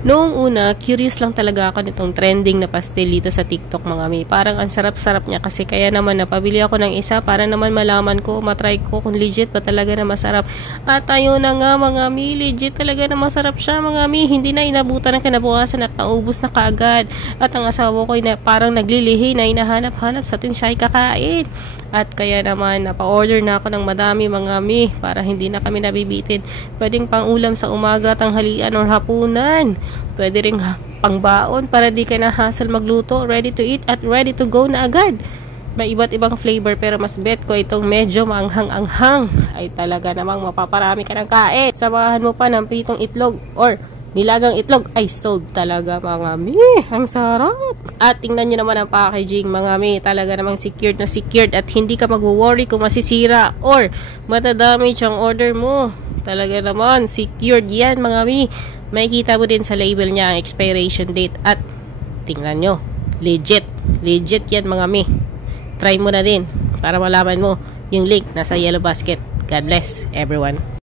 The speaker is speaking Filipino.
Noong una, curious lang talaga ako nitong trending na pastel dito sa TikTok mga mi. Parang ang sarap-sarap niya kasi kaya naman napabili ako ng isa para naman malaman ko, matry ko kung legit ba talaga na masarap. At ayun na nga mga mi, legit talaga na masarap siya mga mi. Hindi na inabutan ng kinabukasan at naubos na kaagad. At ang asawa ko ay parang naglilihi na hinahanap-hanap sa tuwing siya ay kakain. At kaya naman, napa-order na ako ng madami mga mi para hindi na kami nabibitin. Pwedeng pang ulam sa umaga, tanghalian, or hapunan. Pwede rin pangbaon para di ka na hassle magluto, ready to eat at ready to go na agad. May iba't ibang flavor pero mas bet ko itong medyo maanghang-anghang ay talaga namang mapaparami ka ng kain. Samahan mo pa ng pritong itlog or nilagang itlog ay sold talaga mga mi. Ang sarap. At tingnan nyo naman ang packaging mga mi. Talaga namang secured na secured at hindi ka mag-worry kung masisira or matadamage ang order mo. Talaga naman secured yan mga mi. Makikita mo din sa label niya ang expiration date at tingnan nyo. Legit. Legit yan mga mi. Try mo na din para malaman mo yung link nasa yellow basket. God bless everyone.